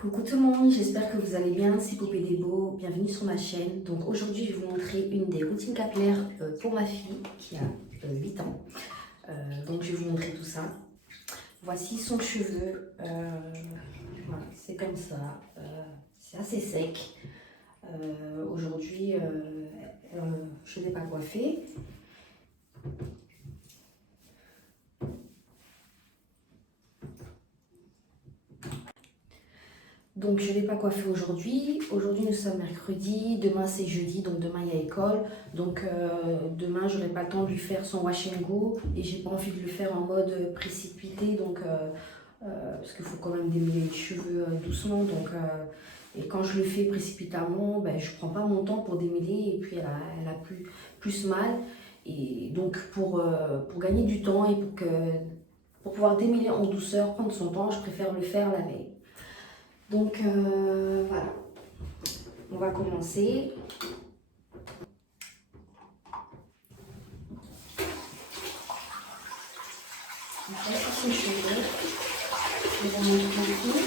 Coucou tout le monde, j'espère que vous allez bien, c'est Poupée des Beaux, bienvenue sur ma chaîne. Donc aujourd'hui je vais vous montrer une des routines capillaires pour ma fille qui a 8 ans. Donc je vais vous montrer tout ça. Voici son cheveu, voilà, c'est comme ça, c'est assez sec. Aujourd'hui je ne l'ai pas coiffée. Donc je ne l'ai pas coiffé aujourd'hui. Aujourd'hui nous sommes mercredi, demain c'est jeudi, donc demain il y a école. Donc demain j'aurai pas le temps de lui faire son wash and go et j'ai pas envie de le faire en mode précipité. Donc parce qu'il faut quand même démêler les cheveux doucement. Donc et quand je le fais précipitamment, ben, je prends pas mon temps pour démêler et puis elle a plus mal. Et donc pour gagner du temps et pour pouvoir démêler en douceur, prendre son temps, je préfère le faire la veille. Donc voilà, on va commencer. On va faire ses cheveux. Je vais remonter beaucoup.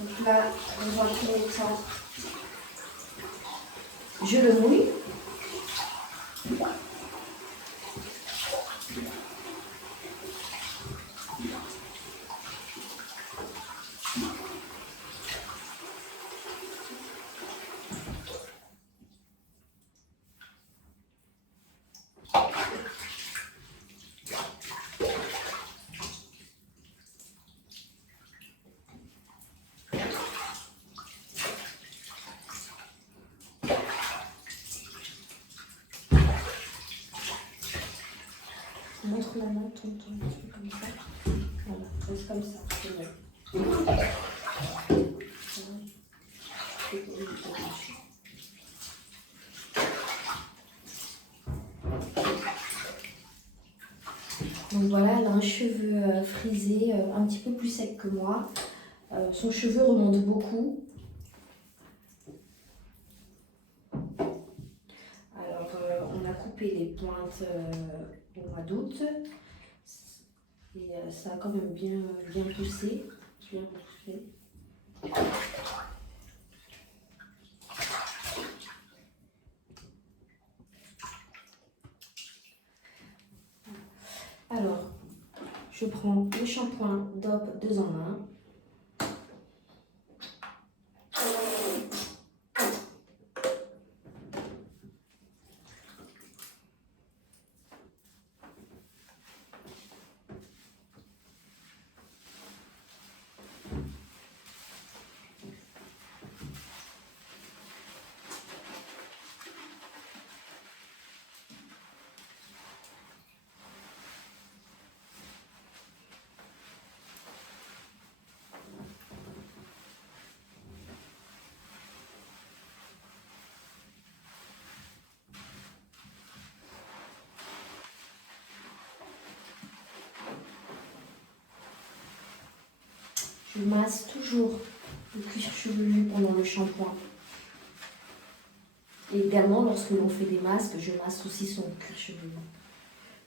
Donc là, dans un premier temps, je le mouille. Montre la main, ton truc comme ça. Voilà, reste comme ça. C'est bon. Donc voilà, elle a un cheveu frisé, un petit peu plus sec que moi. Son cheveu remonte beaucoup. Alors, on a coupé les pointes au mois d'août. Et ça a quand même bien poussé. Bien poussé. Alors, je prends le shampoing DOP 2 en 1. Je masse toujours le cuir chevelu pendant le shampoing. Et également, lorsque l'on fait des masques, je masse aussi son cuir chevelu.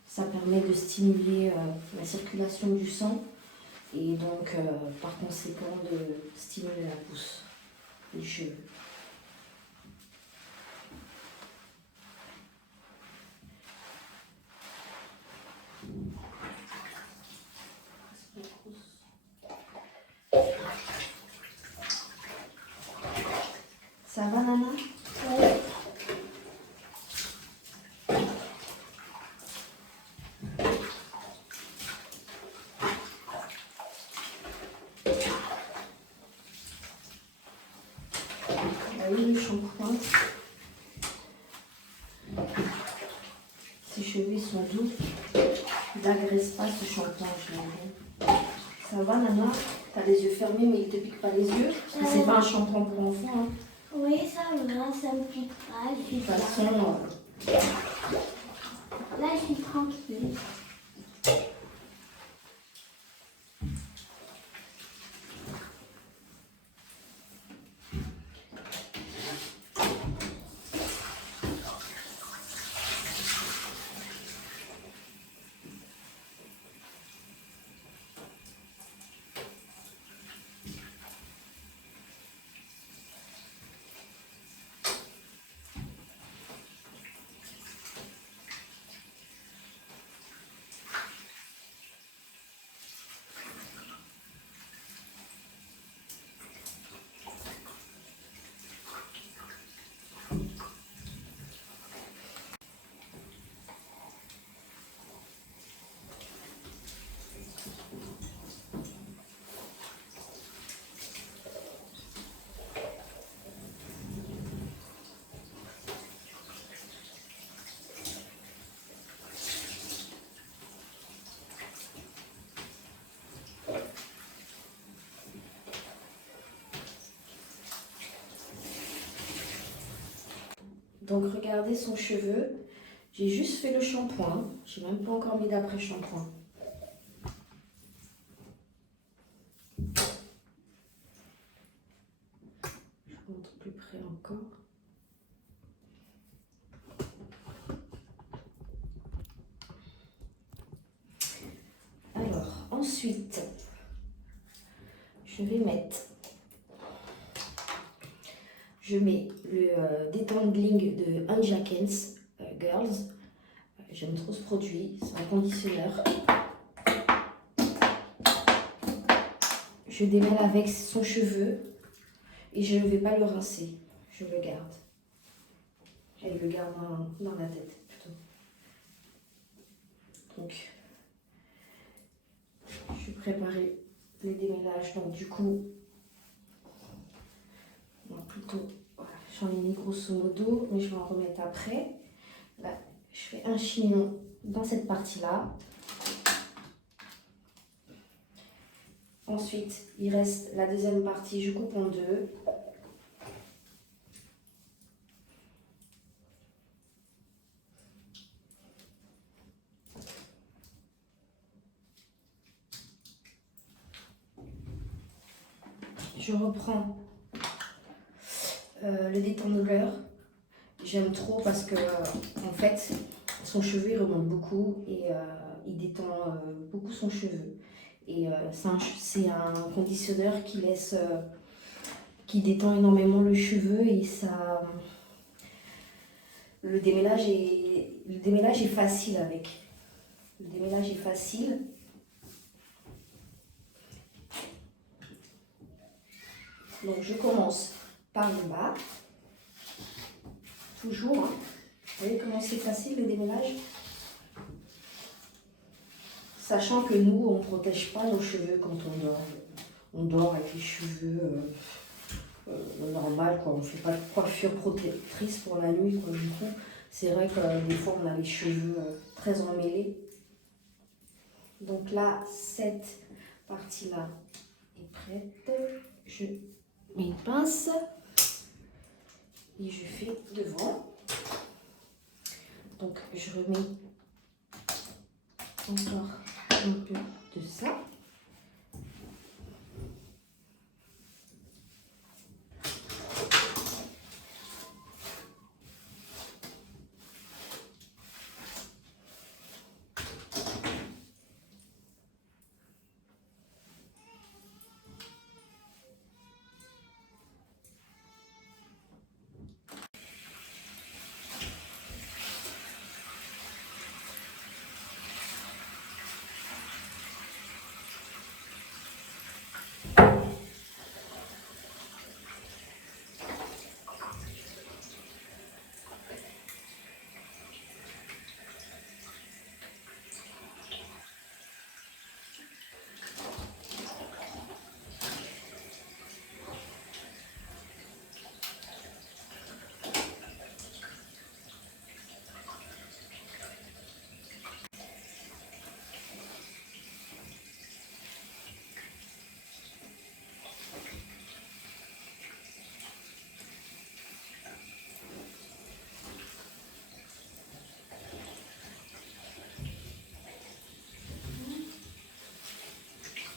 Ça permet de stimuler la circulation du sang et donc par conséquent de stimuler la pousse des cheveux. Ça va, Nana? Oui. Ah oui, le shampoing. Ses cheveux sont doux. Il n'agresse pas ce shampoing, je l'aime. Ça va, Nana? T'as les yeux fermés, mais il te pique pas les yeux? Parce que c'est pas un shampoing pour enfants. Hein. Oui, ça va, ça me pique pas. De toute façon, là, je suis tranquille. Donc regardez son cheveu. J'ai juste fait le shampoing. J'ai même pas encore mis d'après-shampoing. Je vous montre plus près encore. Alors, ensuite, je mets le detangling de Anja Kens Girls. J'aime trop ce produit, c'est un conditionneur. Je démêle avec son cheveu et je ne vais pas le rincer, je le garde. Elle le garde dans la tête plutôt. Donc, je vais préparer les démêlages. Donc du coup, plutôt, voilà, j'en ai mis grosso modo, mais je vais en remettre après. Là, je fais un chignon dans cette partie-là. Ensuite, il reste la deuxième partie, je coupe en deux. Je reprends le détendeur. J'aime trop parce que, en fait, son cheveu il remonte beaucoup et il détend beaucoup son cheveu. Et c'est un conditionneur qui détend énormément le cheveu et ça, le démêlage est facile avec. Le démêlage est facile. Donc je commence par le bas. Toujours. Hein. Vous voyez comment c'est facile le démêlage? Sachant que nous, on ne protège pas nos cheveux quand on dort. On dort avec les cheveux normal, quoi. On ne fait pas de coiffure protectrice pour la nuit, quoi. Du coup, c'est vrai que des fois, on a les cheveux très emmêlés. Donc là, cette partie-là est prête. Je mets une pince et je fais devant. Donc, je remets encore un peu de ça.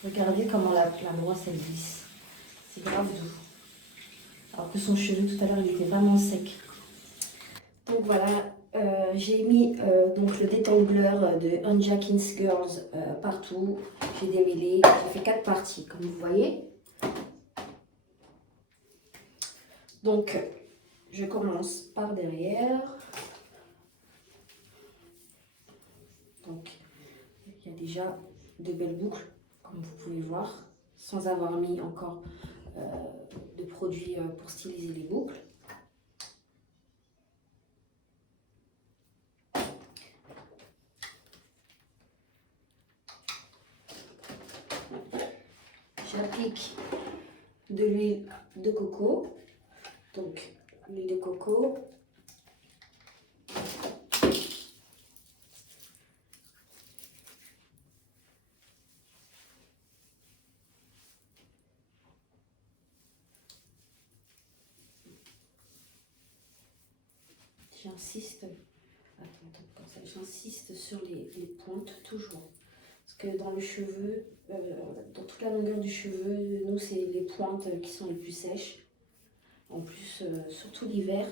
Regardez comment la brosse elle glisse. C'est grave doux. Alors que son cheveu tout à l'heure il était vraiment sec. Donc voilà, j'ai mis donc le détangleur de Anja Kins Girls partout. J'ai démêlé, j'ai fait 4 parties comme vous voyez. Donc je commence par derrière. Donc il y a déjà de belles boucles comme vous pouvez voir, sans avoir mis encore de produits pour styliser les boucles. J'applique de l'huile de coco. Donc l'huile de coco. j'insiste, comme ça, j'insiste sur les pointes toujours. Parce que dans le cheveu, dans toute la longueur du cheveu, nous c'est les pointes qui sont les plus sèches. En plus, surtout l'hiver.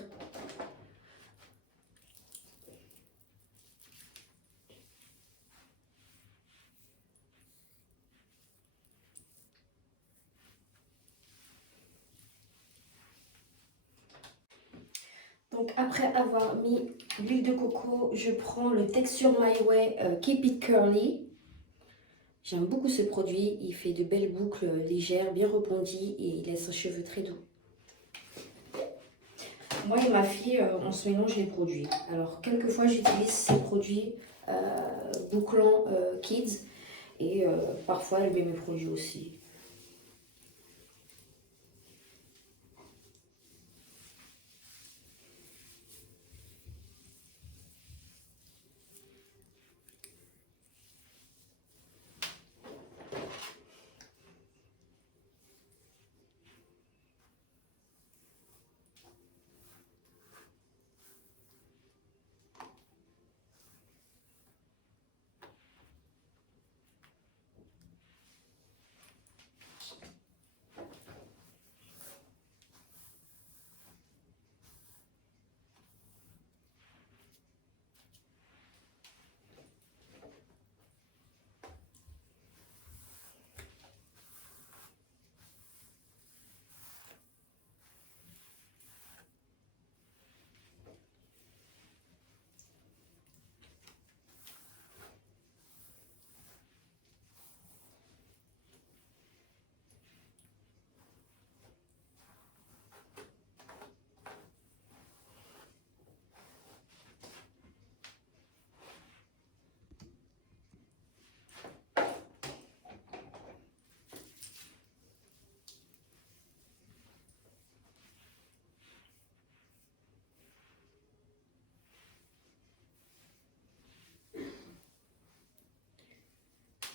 Donc après avoir mis l'huile de coco, je prends le Texture My Way Keep It Curly. J'aime beaucoup ce produit, il fait de belles boucles légères, bien repondies et il laisse un cheveu très doux. Moi et ma fille, on se mélange les produits. Alors quelquefois j'utilise ces produits bouclants Kids et parfois elle met mes produits aussi.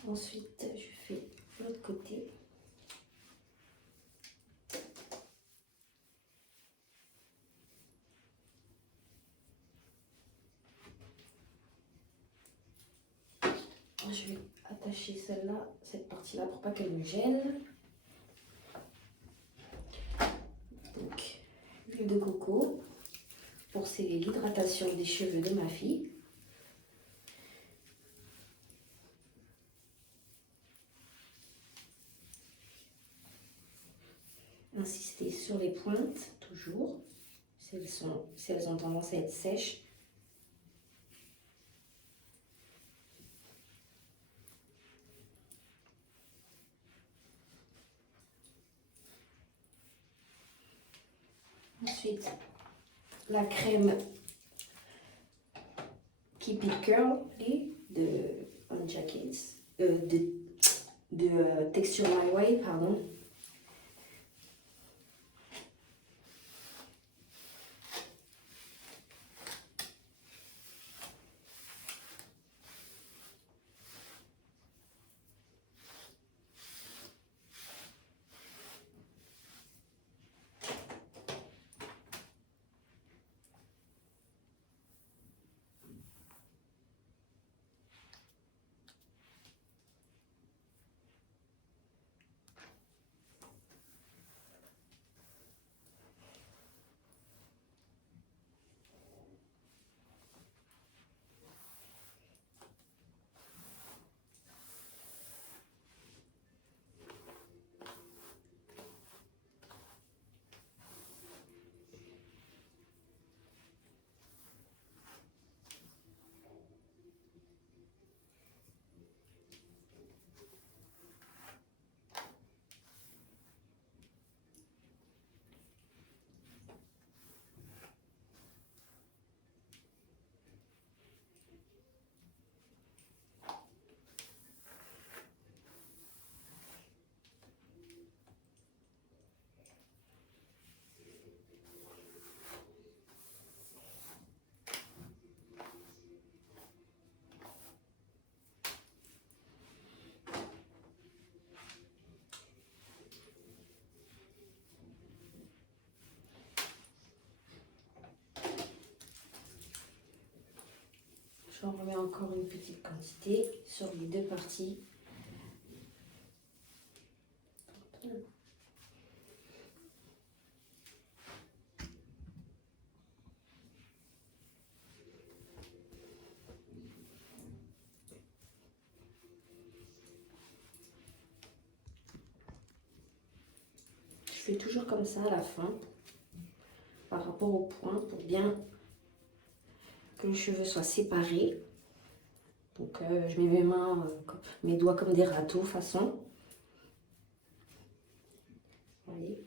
Ensuite, je fais l'autre côté. Je vais attacher celle-là, cette partie-là, pour pas qu'elle me gêne. Donc, l'huile de coco pour l'hydratation des cheveux de ma fille. Insister sur les pointes, toujours, si elles ont tendance à être sèches. Ensuite, la crème Keep It Curly de Anja Kids, de Texture My Way, pardon. J'en remets encore une petite quantité sur les deux parties. Je fais toujours comme ça à la fin, par rapport au point, pour bien que les cheveux soient séparés. Donc je mets mes mains, mes doigts comme des râteaux façon. Vous voyez.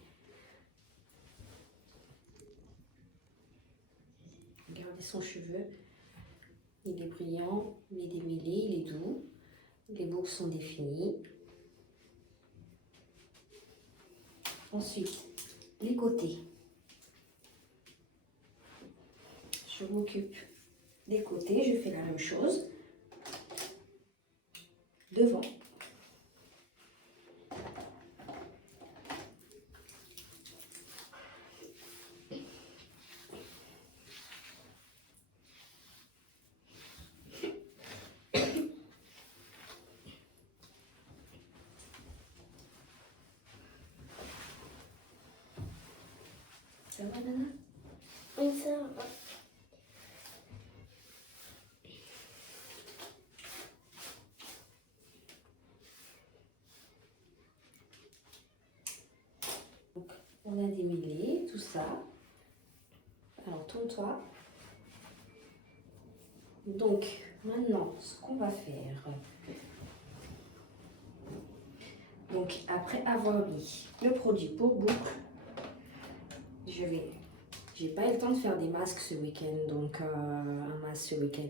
Regardez son cheveu. Il est brillant, il est démêlé, il est doux. Les boucles sont définies. Ensuite, les côtés. Je m'occupe des côtés, je fais la même chose. Devant. Ça va, Nana? Oui, ça va. Donc, on a démêlé tout ça. Alors, tourne-toi. Donc, maintenant, ce qu'on va faire. Donc, après avoir mis le produit pour boucle, j'ai pas eu le temps de faire des masques ce week-end, donc un masque ce week-end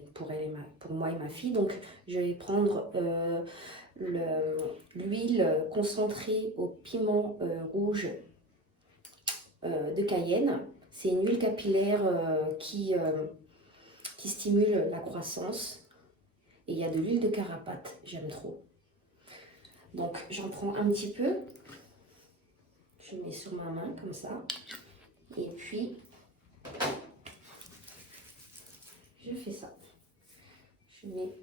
pour moi et ma fille. Donc, je vais prendre l'huile concentrée au piment rouge de Cayenne. C'est une huile capillaire qui stimule la croissance. Et il y a de l'huile de carapate, j'aime trop. Donc j'en prends un petit peu, je mets sur ma main comme ça. Et puis, je fais ça. Je mets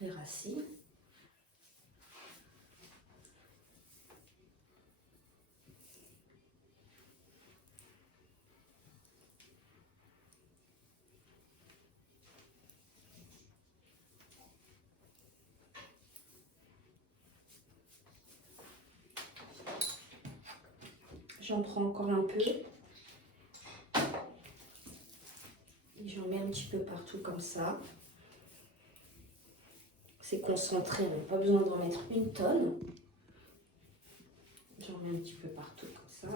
les racines. J'en prends encore un peu. Et j'en mets un petit peu partout comme ça. C'est concentré, on n'a pas besoin d'en mettre une tonne. J'en mets un petit peu partout comme ça.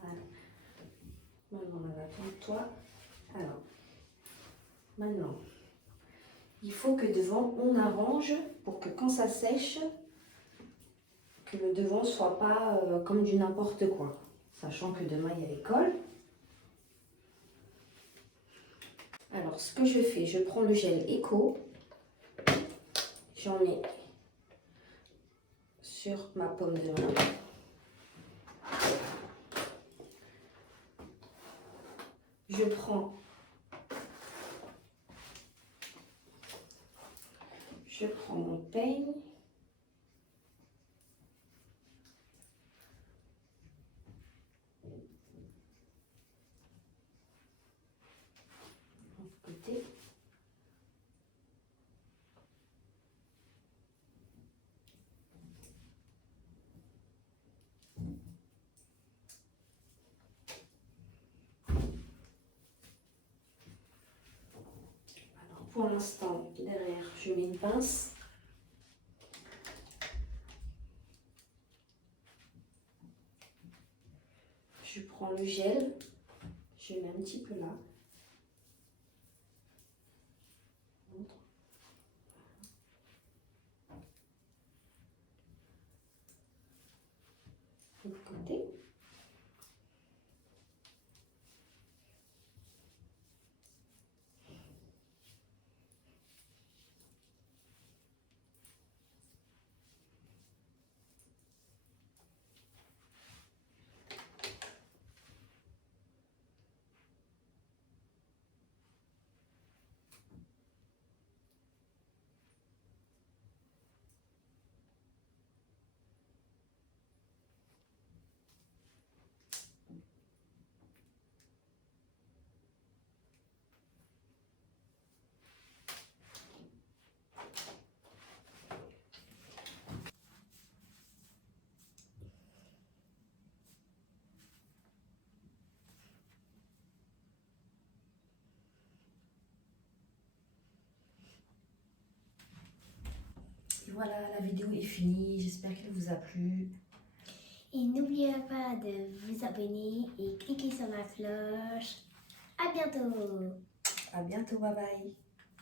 Voilà. Maintenant, on va attendre toi. Alors, maintenant, il faut que devant, on arrange pour que quand ça sèche, que le devant soit pas comme du n'importe quoi. Sachant que demain, il y a l'école. Alors, ce que je fais, je prends le gel Eco. J'en mets sur ma paume de main. Je prends mon peigne. De côté. Alors, pour l'instant, derrière, je mets une pince. Je prends le gel, je mets un petit peu là. De l'autre côté. voilà, la vidéo est finie. J'espère qu'elle vous a plu. Et n'oubliez pas de vous abonner et cliquer sur la cloche. À bientôt. À bientôt, bye bye.